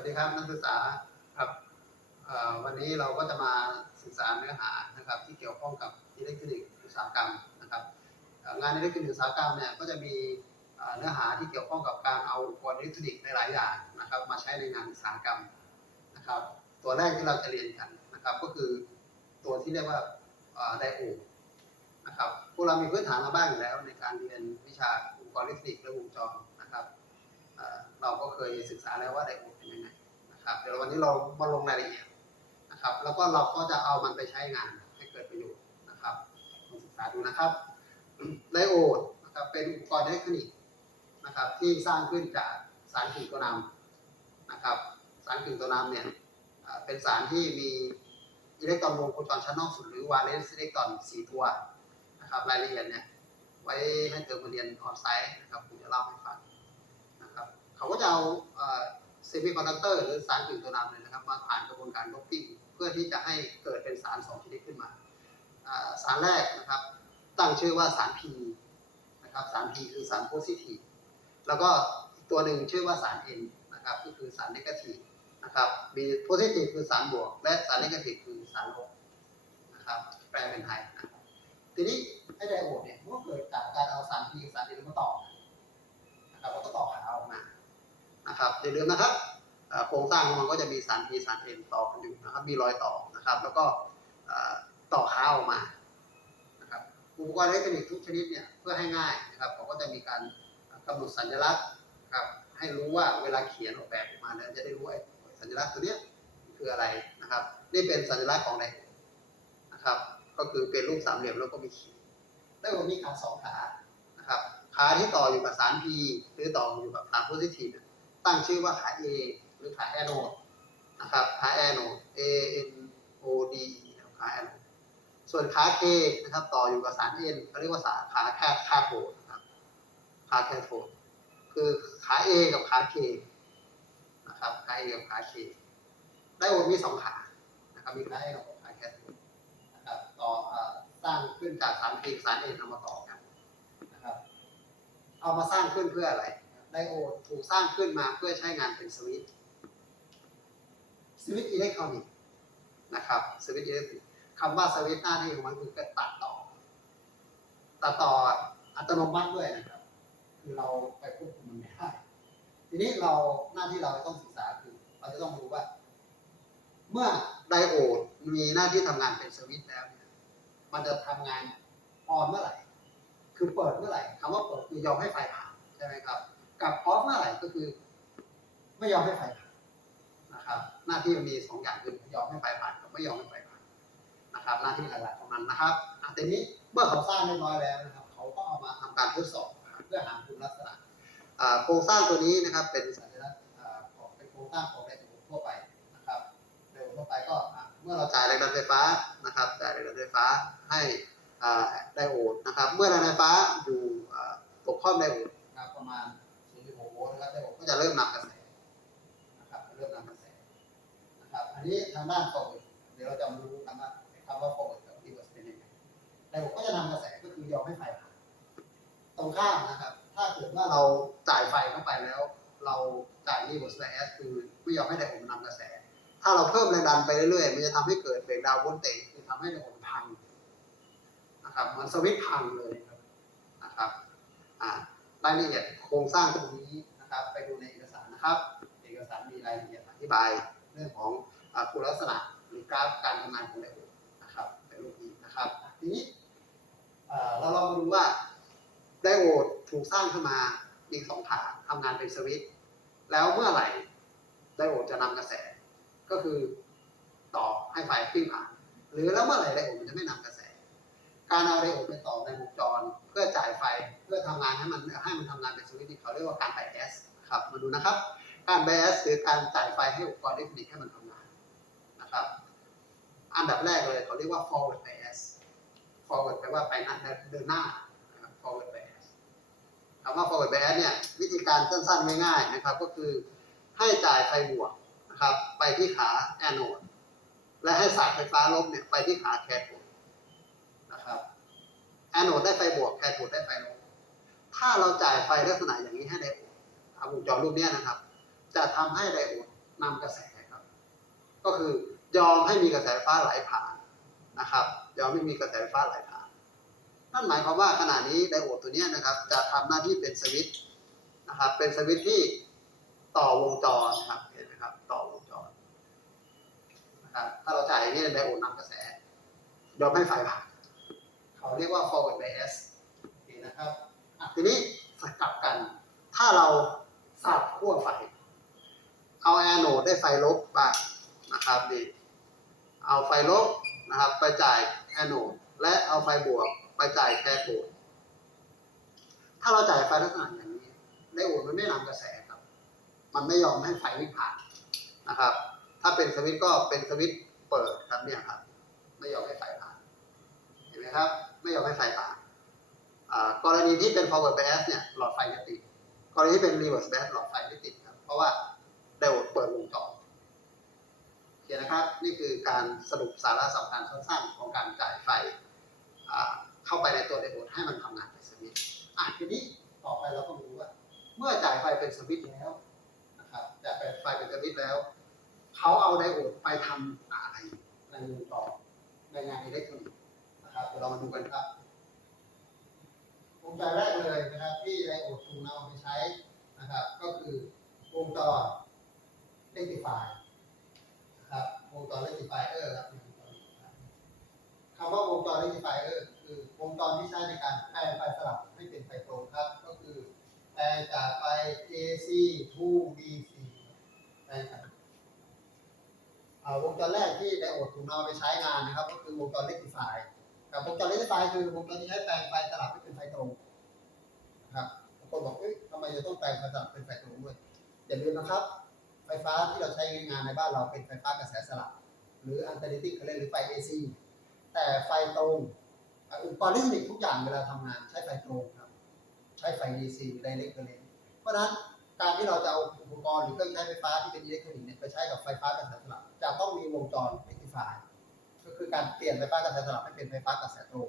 วัสดีครับนักศึกษาครับวันนี้เราก็จะมาศึกษาเนื้อหานะครับที่เกี่ยวข้องกับอิเล็กทรอนิกส์อุตสาหกรรมนะครับงานอิเล็กทรอนิกส์อุตสาหกรรมเนี่ยก็จะมีเนื้อหาที่เกี่ยวข้องกับการเอาอุปกรณ์อิเล็กทรอนิกส์หลายอย่างนะครับมาใช้ในงานอุตสาหกรรมนะครับตัวแรกที่เราจะเรียนกันนะครับก็คือตัวที่เรียกว่าไดโอดนะครับพวกเรามีพื้นฐานมาบ้างอยู่แล้วในการเรียนวิชาอุปกรณ์อิเล็กทรอนิกส์และวงจรนะครับเราก็เคยศึกษาแล้วว่าไดโอด นะครับ เดี๋ยววันนี้เรามาลงรายละเอียดนะครับ แล้วก็เราก็จะเอามันไปใช้งานให้เกิดประโยชน์นะครับลองศึกษาดูนะครับไดโอดนะครับเป็นอุปกรณ์อิเล็กทรอนิกส์นะครับที่สร้างขึ้นจากสารกึ่งตัวนำนะครับ สารกึ่งตัวนำเนี่ยเอ่อเป็นสารที่มีอิเล็กตรอนวงโคจรชั้นนอกสุดหรือวาเลนซ์อิเล็กตรอนสี่ตัวนะครับรายละเอียดเนี่ยไว้ให้เธอมาเรียนออนไซต์นะครับผมจะเล่าให้ฟังนะครับเขาก็จะเอา เซมิคอนดักเตอร์หรือสารกึ่งตัวนำเนี่ยนะครับมาผ่านกระบวนการลบปิ้งเพื่อที่จะให้เกิดเป็นสารสองชนิดขึ้นมาสารแรกนะครับ ตั้งชื่อว่าสาร P นะครับสาร P คือสารโพซิทีฟแล้วก็อีกตัวหนึ่งชื่อว่าสาร N นะครับก็คือสารเนกาทีฟนะครับมีโพซิทีฟคือสารบวก และสารเนกาทีฟคือสารลบนะครับแปลเป็นไทยนะครับทีนี้ไอ้ไดโอดเนี่ยมันก็เกิดจากการเอาสาร P สาร N มาต่อนะครับแล้วก็ต่อขาออกมานะครับอย่าลืมนะครับ โครงสร้างของมันก็จะมีสารพีสารเอ็นต่อกันอยู่นะครับ มีรอยต่อนะครับ แล้วก็เอ่อต่อขาออกมานะครับอุปกรณ์อิเล็กทรอนิกส์ทุกชนิดเนี่ยเพื่อให้ง่ายนะครับเขาก็จะมีการกำหนดสัญลักษณ์นะครับให้รู้ว่าเวลาเขียนออกแบบออกมาแล้วจะได้รู้ไอ้สัญลักษณ์ตัวเนี้ยคืออะไรนะครับ นี่เป็นสัญลักษณ์ของไดโอดนะครับ ก็คือเป็นรูปสามเหลี่ยมแล้วก็มีขีดไดโอดมีขาสองขานะครับขาที่ต่ออยู่กับสาร P หรือต่ออยู่กับสารโพซิทีฟเนี่ยตั้งชื่อว่าขา A หรือขาแอนโนดนะครับขาแอนโนด A N O D นะครับขาแอนโนดส่วนขา K นะครับต่ออยู่กับสาร N เขาเรียกว่าสารขาแคคาโทดนะครับขาแคโทดคือขา A กับขา K นะครับขา A กับขา K ได้โอดมีสองขานะครับมีขา A กับขาแคโทดนะครับต่ออสร้างขึ้นจากสาร P กับสาร N เอามาต่อกันนะครับเอามาสร้างขึ้นเพื่ออะไรไดโอดถูกสร้างขึ้นมาเพื่อใช้งานเป็นสวิตช์ สวิตช์อิเล็กทรอนิกส์นะครับสวิตช์อิเล็กทรอนิกส์คำว่าสวิตช์หน้าที่ของมันคือการตัดต่อ ตัดต่ออัตโนมัติด้วยนะครับ คือเราไปควบคุมมันไม่ได้ทีนี้เราหน้าที่เราต้องศึกษาคือเราจะต้องรู้ว่า เมื่อไดโอดมีหน้าที่ทำงานเป็นสวิตช์แล้วเนี่ยมันจะทำงานออนเมื่อไหร่ คือเปิดเมื่อไหร่คำว่าเปิดคือยอมให้ไฟผ่านใช่ไหมครับ กับออฟเมื่อไหร่ก็คือ ไม่ยอมให้ไฟผ่าน นะครับ หน้าที่มันมีสองอย่างคือยอมให้ไฟผ่านกับไม่ยอมให้ไฟผ่านนะครับ หน้าที่หลักๆของมันนะครับอะทีนี้เมื่อเขาสร้างเรียบร้อยแล้วนะครับ เขาก็เอามาทำการทดสอบเพื่อหาคุณลักษณะโครงสร้างตัวนี้นะครับเป็นสัญลักษณ์ของเป็นโครงสร้างของไดโอดทั่วไปนะครับไดโอดทั่วไปก็เมื่อเราจ่ายแรงดันไฟฟ้านะครับจ่ายแรงดันไฟฟ้าให้ไดโอดนะครับ เมื่อแรงไฟฟ้าอยู่ตกข้อมไดโอดนะครับประมาณ0.6โวลต์นะครับไดโอดก็จะเริ่มนำกระแสนะครับเริ่มนำกระแสนะครับ อันนี้ทางด้าน forward เดี๋ยวเราจะมารู้กันว่าคำว่า forward กับ reverse เป็นยังไงไดโอดก็จะนำกระแสก็คือยอมให้ไฟผ่านตรงข้ามนะครับ ถ้าเกิดว่าเราจ่ายไฟเข้าไปแล้ว เราจ่าย reverse bias คือไม่ยอมให้ไดโอดมันำกระแส ถ้าเราเพิ่มแรงดันไปเรื่อยๆ มันจะทำให้เกิดเบรกดาวน์โวลเตจคือทำให้ไดโอดพังนะครับเหมันสวิตช์พังเลยนะครับอ่ารายละเอียดโครงสร้างตรงนี้นะครับ ไปดูในเอกสารนะครับ เอกสารมีรายละเอียดอธิบายเรื่องของ คุณลักษณะหรือกราฟการทำงานของไดโอดนะครับในรูปนี้นะครับทีนี้เราลองมาดูว่าไดโอดถูกสร้างขึ้นมาอีสองขาทำงานเป็นสวิตช์แล้วเมื่อไหร่ไดโอดจะนำกระแส ก็คือต่อให้ไฟวิ่งผ่านหรือแล้วเมื่อไหร่ไดโอดมันจะไม่นำกระแส การเอาไดโอดไปต่อในวงจร เพื่อจ่ายไฟเพื่อทำงานให้มันให้มันทำงานเป็นสวิตช์ที่เขาเรียกว่าการ bias นะครับมาดูนะครับ การ bias คือการจ่ายไฟให้อุปกรณ์อิเล็กทรอนิกส์ให้มันทำงา นะครับ อันดับแรกเลยเขาเรียกว่า forward bias forward แปลว่าไปหน้าเดินหน้านะครับ forward bias คำว่า forward bias เนี่ยวิธีการสั้นๆง่ายๆนะครับ ก็คือให้จ่ายไฟบวกนะครับ ไปที่ขาแอนโอดและให้สายไฟฟ้าลบเนี่ยไปที่ขาแคโทดนะครับแอนโอดได้ไฟบวกแคโทดได้ไฟลบถ้าเราจ่ายไฟลักษณะอย่างนี้ให้ไดโอดวงจรรูปนี้นะครับ จะทำให้ไดโอดนำกระแสครับ ก็คือ ยอมให้มีกระแสไฟฟ้าไหลผ่านนะครับ ยอมให้มีกระแสไฟฟ้าไหลผ่านนั่นหมายความว่าขณะนี้ไดโอดตัวนี้นะครับ จะทำหน้าที่เป็นสวิตช์นะครับเป็นสวิตช์ที่ต่อวงจรครับเห็นไหมครับ ต่อวงจรนะครับถ้าเราจ่ายอย่างนี้ไดโอดนำกระแสยอมให้ไฟผ่านเขาเรียกว่า forward bias นี่นะครับทีนี้สลับกัน ถ้าเราสับขั้วไฟ เอาแอนโนดได้ไฟลบบ้าง นะครับดีเอาไฟลบนะครับ ไปจ่ายแอนโนดและเอาไฟบวกไปจ่ายแคโทดถ้าเราจ่ายไฟลักษณะอย่างนี้ไดโอดมันไม่นำกระแสครับ มันไม่ยอมให้ไฟวิ่งผ่านนะครับ ถ้าเป็นสวิตก็เป็นสวิตเปิดครับเนี่ยครับ ไม่ยอมให้ไฟผ่านเห็นไหมครับ ไม่ยอมให้ไฟผ่านกรณีที่เป็น forward bias เนี่ยหลอดไฟจะติดกรณีที่เป็น reverse bias หลอดไฟไม่ติดครับ เพราะว่าไดโอดเปิดวงจร นะครับ นี่คือการสรุปสาระสำคัญสั้นๆของการจ่ายไฟเข้าไปในตัวไดโอดให้มันทำงานเป็นสวิตช์อะทีนี้ต่อไปเราก็รู้ว่า เมื่อจ่ายไฟเป็นสวิตช์แล้วนะครับจ่ายไฟเป็นสวิตช์แล้วเขาเอาไดโอดไปทำอะไรในวงจรในงานอิเล็กทรอนิกส์นะครับเดี๋ยวเรามาดูกันครับวงจรแรกเลยนะครับ ที่ไดโอดถูกนำเอาไปใช้นะครับ ก็คือวงจรเร c ติฟายนะครับ วงจรเร c ติฟายเออร์ครับคำว่าวงจรเร c ติฟายเออร์คือวงจรที่ใช้ในการแปลงไฟสลับให้เป็นไฟตรงครับ ก็คือแปลงจากไฟ AC to DC แปลงจากวงจรแรกที่ไดโอดถูกนำเอาไปใช้งานนะครับ ก็คือวงจรเร c ติฟายกับวงจรเร c ติฟายคือวงจรที่ใช้แปลงไฟสลับให้เป็นไฟตรงนะครับบางคนบอกเอ้ยทำไมจะต้องแปลงไฟสลับเป็นไฟตรงด้วยอย่าลืมนะครับ ไฟฟ้าที่เราใช้งานในบ้านเราเป็นไฟฟ้ากระแสสลับ หรือ alternating current หรือไฟ AC แต่ไฟตรงอุปกรณ์อิเล็กทรอนิกส์ทุกอย่างเวลาทำงานใช้ไฟตรงครับ ใช้ไฟ DC หรือ direct current เพราะฉะนั้นการที่เราจะเอาอุปกรณ์หรือเครื่องใช้ไฟฟ้าที่เป็นอิเล็กทรอนิกส์เนี่ยไปใช้กับไฟฟ้ากระแสสลับจะต้องมีวงจร rectifier ก็คือการเปลี่ยนไฟฟ้ากระแสสลับให้เป็นไฟฟ้ากระแสตรง